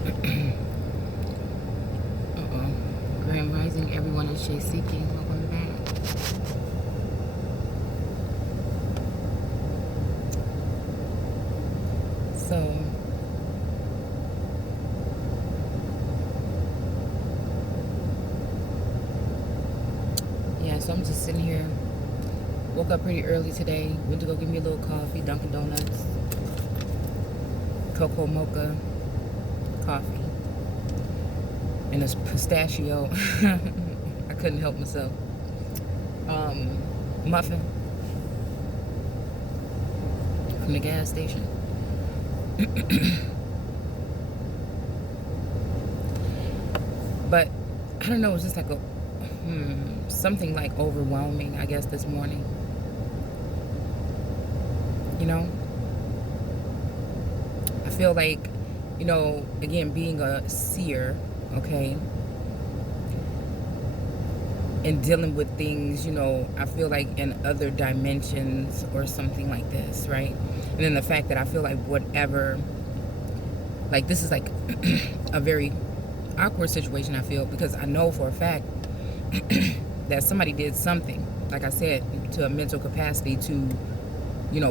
Uh-oh. Grand Rising, everyone is Shay Seeking. Welcome back. So, yeah, so I'm just sitting here. Woke up pretty early today. Went to go get me a little coffee, Dunkin' Donuts, cocoa mocha coffee, and a pistachio. I couldn't help myself. Muffin from the gas station. But I don't know, it was just like something like overwhelming, I guess, this morning. You know? I feel like, again, being a seer, okay, and dealing with things, I feel like in other dimensions or something like this, right? And then the fact that I feel like whatever, like this is like a very awkward situation, I feel, because I know for a fact that somebody did something, like I said, to a mental capacity to,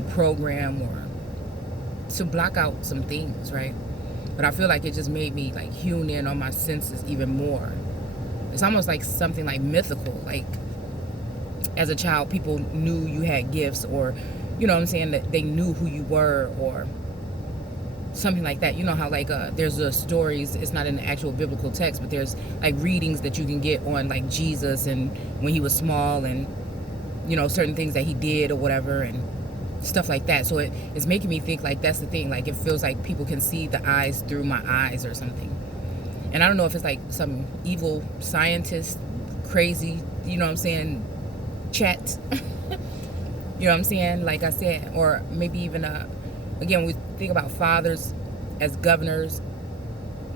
program or to block out some things, right? But I feel like it just made me like hewn in on my senses even more. It's almost like something like mythical, like as a child people knew you had gifts, or you know what I'm saying, that they knew who you were, or something like that. You know how like there's the stories, it's not in the actual biblical text, but there's like readings that you can get on like Jesus and when he was small, and certain things that he did or whatever, and stuff like that. So it's making me think like that's the thing, like it feels like people can see the eyes through my eyes or something. And I don't know if it's like some evil scientist, crazy, you know what I'm saying, chat. You know what I'm saying, like I said, or maybe even again, we think about fathers as governors,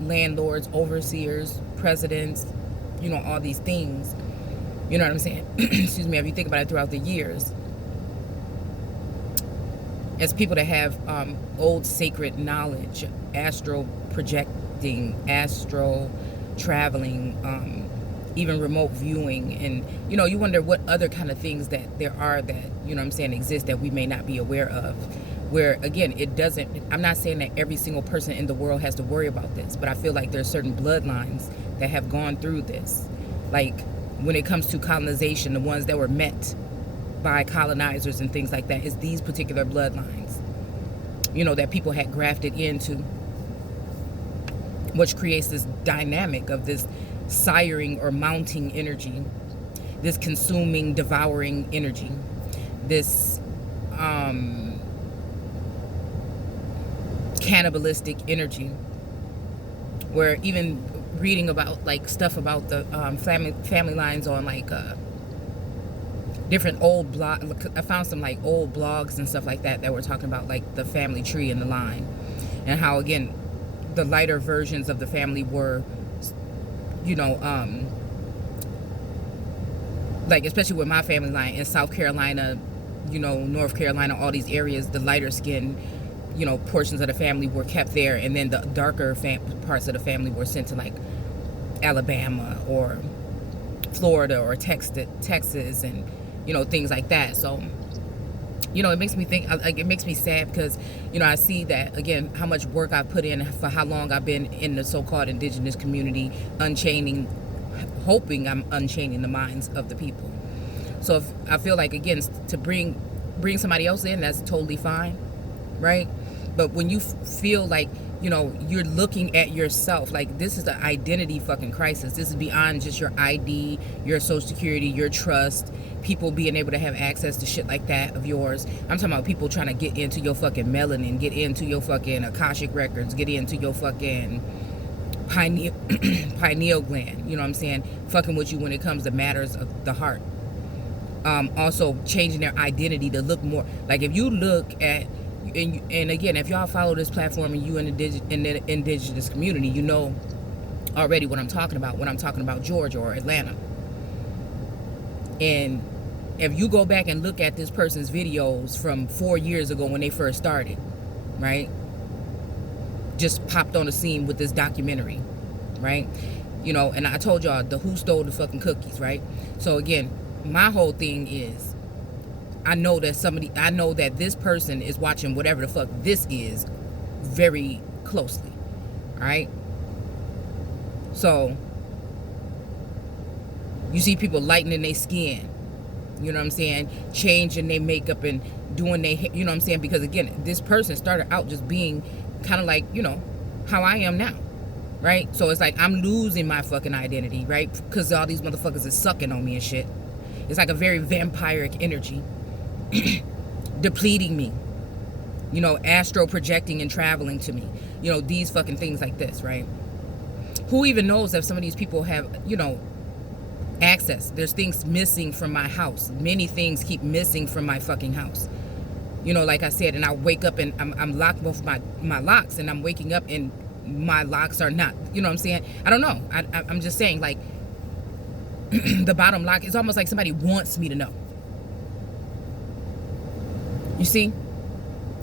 landlords, overseers, presidents, all these things. You know what I'm saying? Excuse me. If you think about it throughout the years, as people that have old sacred knowledge, astral projecting, astral traveling, even remote viewing, and you wonder what other kind of things that there are that exist that we may not be aware of. Where again, it doesn't, I'm not saying that every single person in the world has to worry about this, but I feel like there's certain bloodlines that have gone through this. Like when it comes to colonization, the ones that were met by colonizers and things like that, is these particular bloodlines, that people had grafted into, which creates this dynamic of this siring or mounting energy, this consuming, devouring energy, this cannibalistic energy, where even reading about like stuff about the family lines on like different old blog, I found some like old blogs and stuff like that were talking about like the family tree and the line, and how again the lighter versions of the family were, like especially with my family line in South Carolina, North Carolina, all these areas, the lighter skin, portions of the family were kept there, and then the darker parts of the family were sent to like Alabama or Florida or Texas, and things like that. So it makes me think, like, it makes me sad because I see that again how much work I've put in, for how long I've been in the so-called indigenous community, hoping I'm unchaining the minds of the people. So if I feel like again to bring somebody else in, that's totally fine, right? But when you feel like you're looking at yourself, like this is the identity fucking crisis. This is beyond just your ID, your social security, your trust, people being able to have access to shit like that of yours. I'm talking about people trying to get into your fucking melanin, get into your fucking Akashic records, get into your fucking pineal gland, you know what I'm saying? Fucking with you when it comes to matters of the heart. Also changing their identity to look more like, if you look at, and again, if y'all follow this platform and you in the indigenous community, you know already what I'm talking about when I'm talking about Georgia or Atlanta. And if you go back and look at this person's videos from 4 years ago when they first started, right? just popped on the scene with this documentary, right? You know, and I told y'all the who stole the fucking cookies, right? So again, my whole thing is, I know that this person is watching whatever the fuck this is very closely, all right? So you see people lightening their skin, you know what I'm saying, changing their makeup and doing their, you know what I'm saying, because again, this person started out just being kind of like, you know, how I am now, right? So it's like I'm losing my fucking identity, right? Because all these motherfuckers is sucking on me and shit. It's like a very vampiric energy depleting me, you know, astro projecting and traveling to me, you know, these fucking things like this, right? Who even knows if some of these people have, you know, access? There's things missing from my house. Many things keep missing from my fucking house, you know, like I said. And I wake up and I'm locked both my locks, and I'm waking up and my locks are not, you know what I'm saying? I don't know. I'm just saying, like, the bottom lock is almost like somebody wants me to know. You see?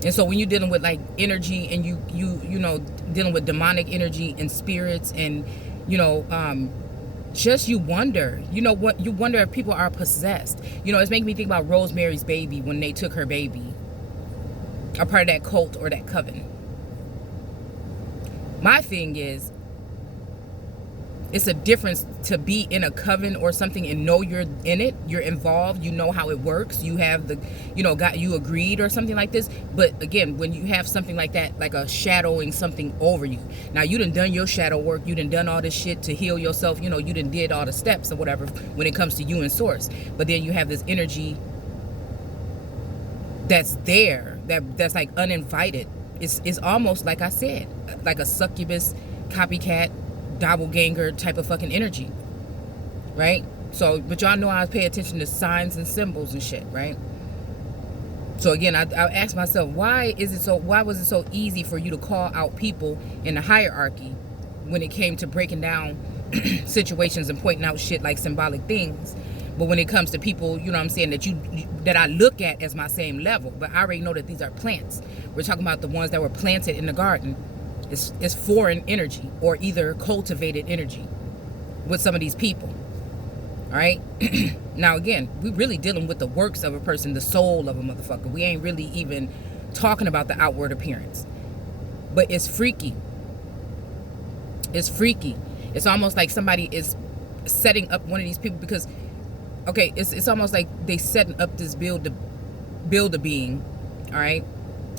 And so when you're dealing with like energy, and you know, dealing with demonic energy and spirits, and you know, just you wonder, you know, what you wonder if people are possessed. You know, it's making me think about Rosemary's Baby, when they took her baby, a part of that cult or that coven. My thing is, it's a difference to be in a coven or something and know you're in it, you're involved, you know how it works, you have the, you know, you agreed or something like this. But again, when you have something like that, like a shadowing something over you, now you done your shadow work, you done all this shit to heal yourself, you know, you did all the steps or whatever when it comes to you and source. But then you have this energy that's there, that's like uninvited. It's almost like I said, like a succubus, copycat, doppelganger type of fucking energy, right? So, but y'all know I pay attention to signs and symbols and shit, right? So again, I asked myself, why was it so easy for you to call out people in the hierarchy when it came to breaking down situations and pointing out shit like symbolic things? But when it comes to people, you know what I'm saying, that I look at as my same level, but I already know that these are plants. We're talking about the ones that were planted in the garden. It's foreign energy, or either cultivated energy with some of these people. All right. Now again, we're really dealing with the works of a person, the soul of a motherfucker. We ain't really even talking about the outward appearance. But it's freaky. It's freaky. It's almost like somebody is setting up one of these people, because okay, it's almost like they setting up this build a being, all right,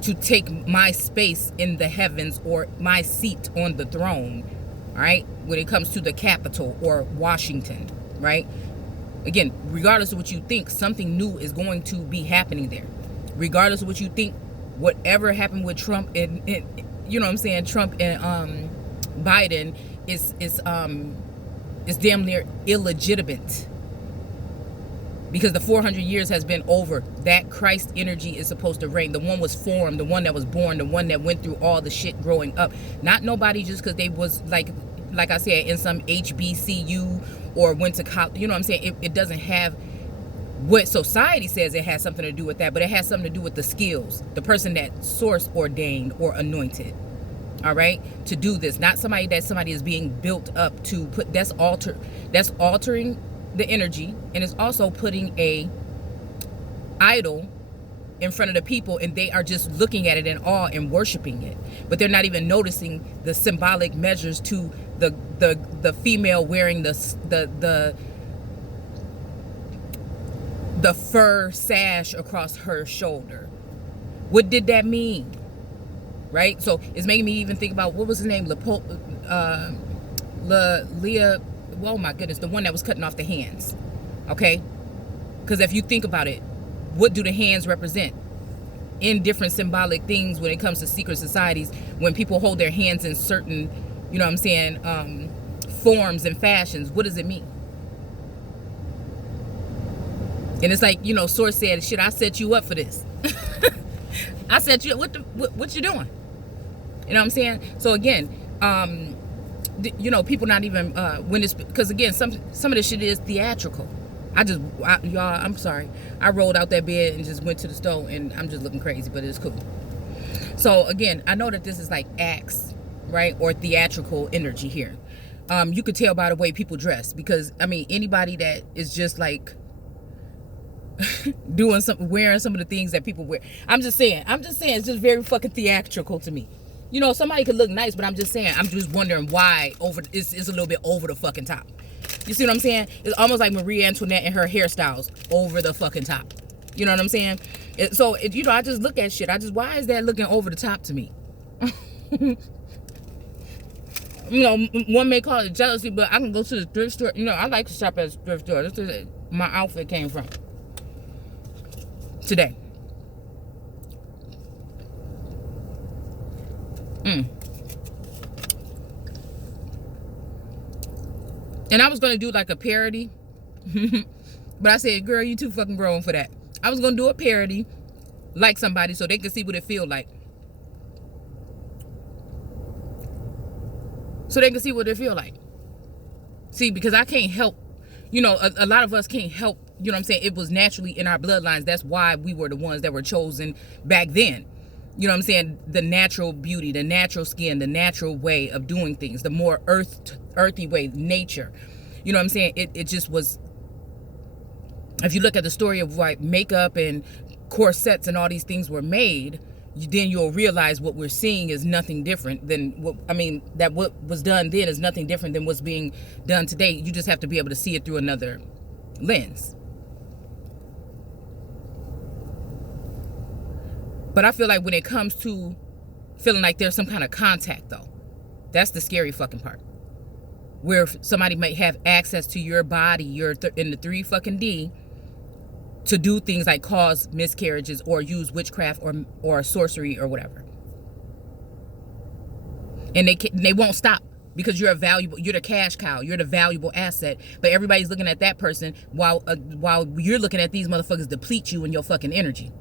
to take my space in the heavens, or my seat on the throne, all right, when it comes to the Capitol or Washington, right? Again, regardless of what you think, something new is going to be happening there. Regardless of what you think, whatever happened with Trump and you know what I'm saying, Trump and Biden is damn near illegitimate. Because the 400 years has been over. That Christ energy is supposed to reign. The one was formed, the one that was born, the one that went through all the shit growing up. Not nobody just because they was like I said, in some HBCU or went to college. You know what I'm saying? It doesn't have what society says it has something to do with that, but it has something to do with the skills. The person that source ordained or anointed. All right, to do this. Not somebody is being built up to put. That's altering the energy, and it's also putting a idol in front of the people, and they are just looking at it in awe and worshiping it, but they're not even noticing the symbolic measures to the female wearing the fur sash across her shoulder. What did that mean? Right? So it's making me even think about, what was his name, Leah, oh my goodness, the one that was cutting off the hands. Okay, because if you think about it, what do the hands represent in different symbolic things when it comes to secret societies? When people hold their hands in certain, you know what I'm saying, forms and fashions, what does it mean? And it's like, you know, Source said, shit, I set you up for this. I set you, what you doing? You know what I'm saying? So again, you know, people not even when it's, because again, some of this shit is theatrical. Y'all, I'm sorry, I rolled out that bed and just went to the stove, and I'm just looking crazy, but it's cool. So again, I know that this is like acts right? Or theatrical energy here. You could tell by the way people dress, because I mean, anybody that is just like wearing some of the things that people wear. I'm just saying, it's just very fucking theatrical to me. You know, somebody could look nice, but I'm just saying, I'm just wondering why it's a little bit over the fucking top. You see what I'm saying? It's almost like Marie Antoinette and her hairstyles over the fucking top. You know what I'm saying? So, you know, I just look at shit. Why is that looking over the top to me? You know, one may call it jealousy, but I can go to the thrift store. You know, I like to shop at the thrift store. This is where my outfit came from today. And I was going to do like a parody. But I said, girl, you too fucking grown for that. I was going to do a parody like somebody so they could see what it feel like. So they can see what it feel like. See, because I can't help, you know, a lot of us can't help, you know what I'm saying? It was naturally in our bloodlines. That's why we were the ones that were chosen back then. You know what I'm saying? The natural beauty, the natural skin, the natural way of doing things, the more earthy way, nature. You know what I'm saying? It just was, if you look at the story of why makeup and corsets and all these things were made, then you'll realize what we're seeing is nothing different than what was done then is nothing different than what's being done today. You just have to be able to see it through another lens. But I feel like when it comes to feeling like there's some kind of contact, though, that's the scary fucking part. Where somebody might have access to your body, in the 3 fucking D, to do things like cause miscarriages or use witchcraft or sorcery or whatever. And they won't stop, because you're the cash cow, you're the valuable asset. But everybody's looking at that person while you're looking at these motherfuckers deplete you in your fucking energy.